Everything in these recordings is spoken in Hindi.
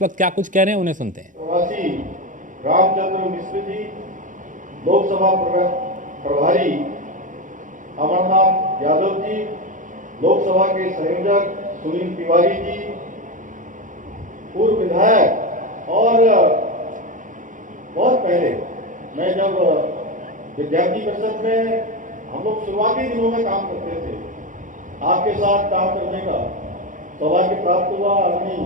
वक्त क्या कुछ कह रहे हैं उन्हें सुनते हैं। प्रवासी रामचंद्र मिश्र जी, लोकसभा प्रभारी अमरनाथ यादव जी, लोकसभा के संयोजक सुनील तिवारी जी, पूर्व विधायक और बहुत पहले मैं जब विद्यार्थी परिषद में हम लोग शुरुआती दिनों में काम करते थे, आपके साथ काम करने का सौभाग्य प्राप्त हुआ। आदमी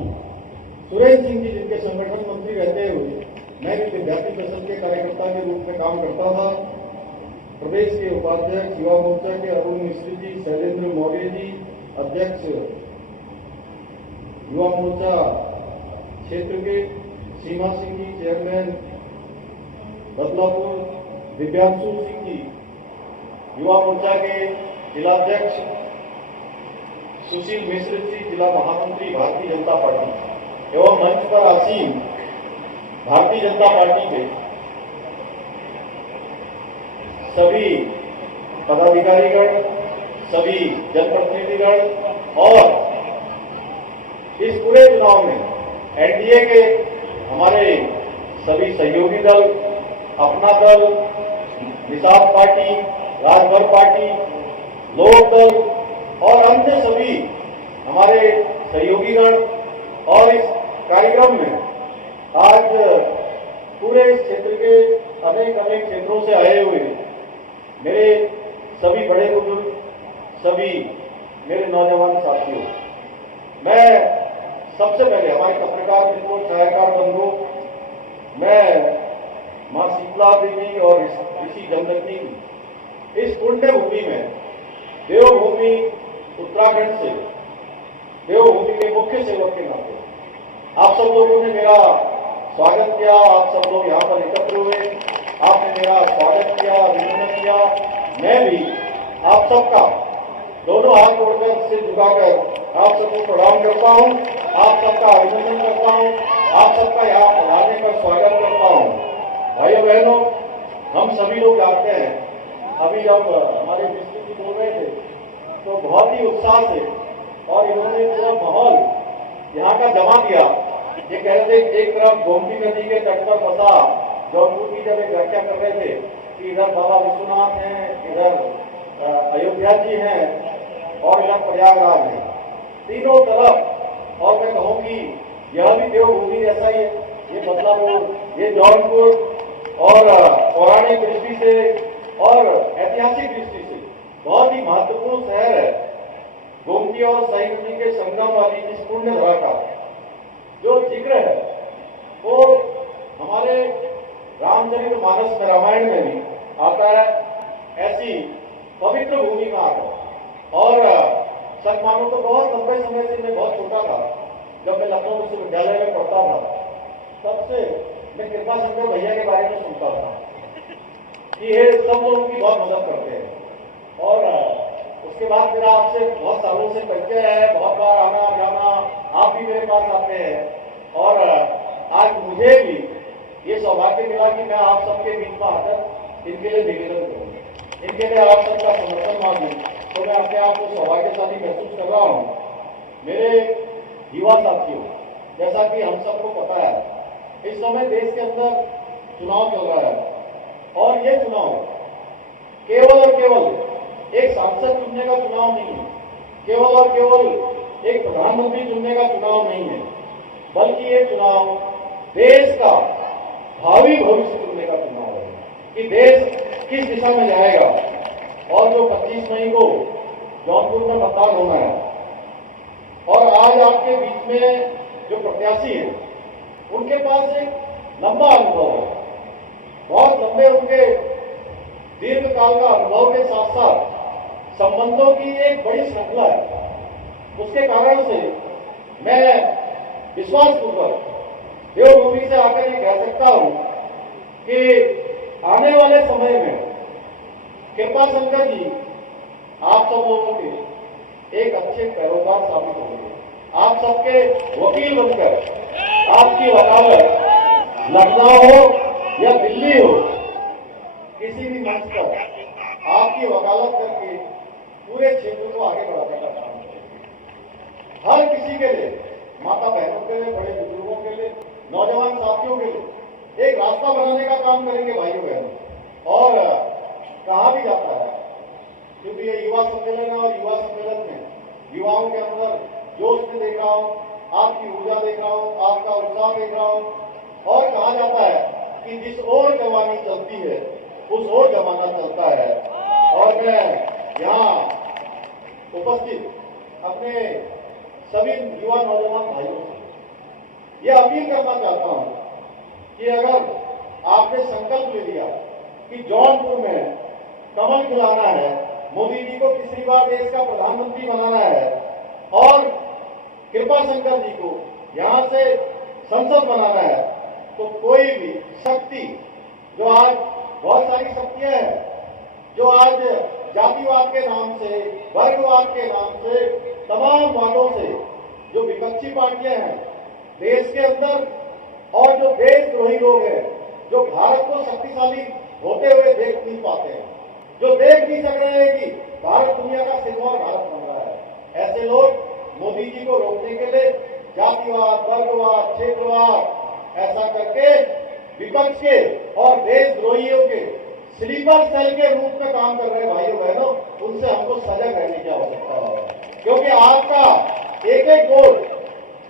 सुरेंद्र सिंह जी जिनके संगठन मंत्री रहते हुए मैं भी विद्यार्थी परिषद के कार्यकर्ता के रूप में काम करता था। प्रदेश के उपाध्यक्ष युवा मोर्चा के अरुण मिश्र जी, शैलेंद्र मौर्य जी, अध्यक्ष युवा मोर्चा क्षेत्र के सीमा सिंह जी, चेयरमैन बदलापुर दिव्यांशु सिंह जी, युवा मोर्चा के जिलाध्यक्ष सुशील मिश्र जी, जिला महामंत्री भारतीय जनता पार्टी एवं मंच पर आसीन भारतीय जनता पार्टी के सभी पदाधिकारीगण, सभी जनप्रतिनिधिगण और इस पूरे चुनाव में एनडीए के हमारे सभी सहयोगी दल, अपना दल, निषाद पार्टी, राजभर पार्टी, लोक दल और अन्य सभी हमारे सहयोगीगण और इस कार्यक्रम में आज पूरे इस क्षेत्र के अनेक अनेक क्षेत्रों से आए हुए मेरे सभी बड़े बुजुर्ग, सभी मेरे नौजवान साथियों, मैं सबसे पहले हमारे पत्रकार मित्रों, छायाकार बंधुओं, मैं मां शीतला देवी और ऋषि जमदग्नि इस पुण्य भूमि में, देवभूमि उत्तराखंड से, देवभूमि के मुख्य सेवक के नाते आप सब लोगों ने मेरा स्वागत किया। आप सब लोग यहाँ पर एकत्र हुए, आपने मेरा स्वागत किया, अभिनंदन किया। मैं भी आप सबका दोनों हाथ जोड़कर से झुकाकर आप सबको प्रणाम करता हूँ, आप सबका अभिनंदन करता हूँ, आप सबका यहाँ पधारने पर स्वागत करता हूँ। भाइयों बहनों, हम सभी लोग जानते हैं, अभी जब हमारे मिस्त्री जी बोल रहे थे तो बहुत ही उत्साह से और इन्होंने पूरा माहौल यहाँ का जमा दिया। ये कह रहे थे एक तरफ गोमती नदी के तट पर बसा जौनपुर की जब एक व्याख्या कर रहे थे कि इधर बाबा विश्वनाथ हैं, इधर अयोध्या जी हैं और इधर प्रयागराज है, तीनों तरफ। और मैं कहूँ कि यह भी देवभूमि जैसा ही है, ये बदलापुर, ये जौनपुर और पौराणिक दृष्टि से और ऐतिहासिक दृष्टि से बहुत ही महत्वपूर्ण शहर है। गोमती और सई नदी के संगम वाली इस पुण्य धरा का जो जिक्र है वो हमारे रामचरितमानस में, रामायण में भी आता है। ऐसी पवित्र भूमि में आता और सच मानो तो बहुत लंबे समय से, मैं बहुत छोटा था जब मैं लखनऊ विश्वविद्यालय में पढ़ता था, तब से मैं कृपा शंकर भैया के बारे में सुनता था कि ये सब लोगों की बहुत मदद करते हैं। और उसके बाद फिर आपसे बहुत सालों से परिचय है, बहुत बार आना जाना, आप भी मेरे पास आते हैं और आज मुझे भी ये सौभाग्य मिला कि मैं आप सबके बीच में आकर इनके लिए निवेदन करूँ, इनके लिए आप सबका समर्थन मांगूं, तो मैं अपने आप को सौभाग्यशाली महसूस कर रहा हूँ। मेरे युवा साथियों, जैसा कि हम सबको पता है, इस समय देश के अंदर चुनाव चल रहा है और ये चुनाव केवल और केवल एक सांसद चुनने का चुनाव नहीं है, केवल और केवल एक प्रधानमंत्री चुनने का चुनाव नहीं है, बल्कि ये चुनाव देश का भावी भविष्य चुनने का चुनाव है कि देश किस दिशा में जाएगा। और जो 25 मई को जौनपुर में मतदान होना है और आज आपके बीच में जो प्रत्याशी है उनके पास एक लंबा अनुभव है, बहुत लंबे उनके दीर्घ काल का अनुभव के साथ साथ संबंधों की एक बड़ी श्रृंखला है। उसके कारण से मैं विश्वासपूर्वक देवभूमि से आकर ये कह सकता हूं कि आने वाले समय में कृपा शंकर जी आप सब लोगों के एक अच्छे पैरोकार साबित होंगे। आप सबके वकील बनकर आपकी वकालत लखनऊ हो या दिल्ली हो, किसी भी मंच पर आपकी वकालत करके पूरे क्षेत्र को आगे बढ़ाने का काम करेंगे। हर किसी के लिए माता बहनों के लिए, बड़े बुजुर्गों के लिए, नौजवान साथियों के लिए एक रास्ता बनाने का काम करेंगे भाइयों बहनों। और कहा भी जाता है, क्योंकि ये युवा सम्मेलन है और युवा सम्मेलन में युवाओं के अंदर जोश में देख रहा हूँ, आपकी ऊर्जा देख रहा हूँ, आपका उत्साह देख रहा हूँ। और कहा जाता है कि जिस ओर जवानी चलती है उस ओर जमाना चलता है। और मैं यहाँ उपस्थित अपने सभी युवा नौजवान भाइयों से यह अपील करना चाहता हूँ कि अगर आपने संकल्प ले लिया कि जौनपुर में कमल खिलाना है, मोदी जी को तीसरी बार देश का प्रधानमंत्री बनाना है और कृपा शंकर जी को यहाँ से संसद बनाना है, तो कोई भी शक्ति, जो आज बहुत सारी शक्तियां हैं जो आज जातिवाद के नाम से, वर्गवाद के नाम से, तमाम वादों से जो विपक्षी पार्टियां हैं देश के अंदर, और जो देशद्रोही लोग हैं जो भारत को शक्तिशाली होते हुए देख नहीं पाते हैं, जो देख नहीं सक रहे हैं कि भारत दुनिया का सिरमौर भारत बन रहा है, ऐसे लोग मोदी जी को रोकने के लिए जातिवाद, वर्गवाद, क्षेत्रवाद ऐसा करके विपक्ष के और देशद्रोहियों के स्लीपर सेल के रूप में काम कर रहे भाइयों बहनों, उनसे हमको सजग रहने की आवश्यकता है। क्योंकि आपका एक एक वोट,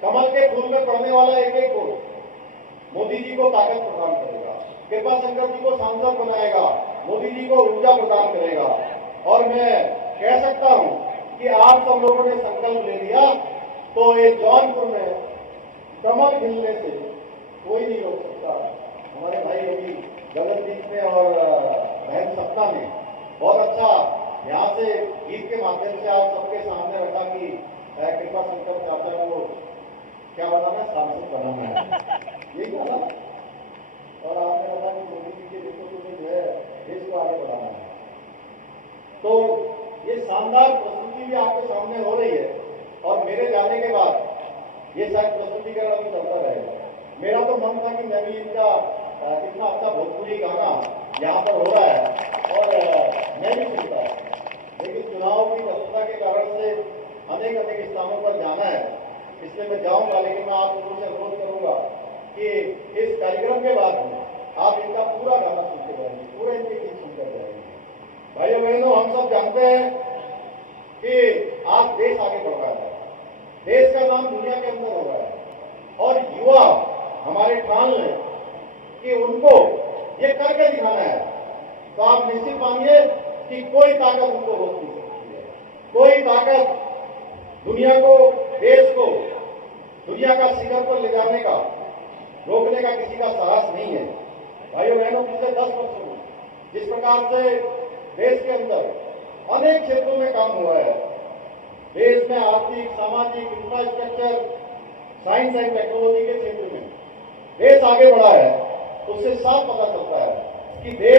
कमल के फूल में पड़ने वाला एक एक वोट मोदी जी को ताकत प्रदान करेगा, कृपा शंकर जी को सांसद बनाएगा, मोदी जी को ऊर्जा प्रदान करेगा। और मैं कह सकता हूं कि आप सब लोगों ने संकल्प ले लिया तो ये जौनपुर में कमल खिलने से कोई नहीं रोक सकता। हमारे भाई योगी गगनदीप ने और बहन सपना ने बहुत अच्छा यहाँ से गीत के माध्यम से आप सबके सामने रखा कि कृपा शंकर चाचा को क्या बनाना है, सांसद बनाना है, यही कहा। और आपने कहा कि मोदी जी के नेतृत्व में जो है देश को आगे बढ़ाना है। तो ये शानदार प्रस्तुति भी आपके सामने हो रही है और मेरे जाने के बाद ये शायद प्रस्तुतिकरण अभी चलता रहेगा। मेरा तो मन था कि मैं भी इनका कितना अच्छा भोजपुरी गाना यहाँ पर हो रहा है और मैं भी सुनता है, लेकिन चुनाव की व्यस्तता के कारण से अनेक स्थानों पर जाना है, इसलिए मैं जाऊंगा। लेकिन मैं आप लोगों से अनुरोध करूंगा कि इस कार्यक्रम के बाद में आप इनका पूरा गाना सुनते जाएंगे, पूरे इनके गीत सुनकर जाएंगे। भाइयों बहनों, हम सब जानते हैं कि आज देश आगे बढ़ रहा है, देश का नाम दुनिया के अंदर हो रहा है और युवा हमारे ठान लें कि उनको ये करके दिखाना है। तो आप निश्चित मानिए कि कोई ताकत उनको रोक नहीं सकती है, कोई ताकत दुनिया को, देश को दुनिया का शिखर पर ले जाने का, रोकने का किसी का साहस नहीं है। भाइयों बहनों, पिछले 10 वर्षों में जिस प्रकार से देश के अंदर अनेक क्षेत्रों में काम हुआ है, देश में आर्थिक, सामाजिक, इंफ्रास्ट्रक्चर, साइंस एंड टेक्नोलॉजी के क्षेत्र में देश आगे बढ़ा है, उससे साफ पता चलता है कि देश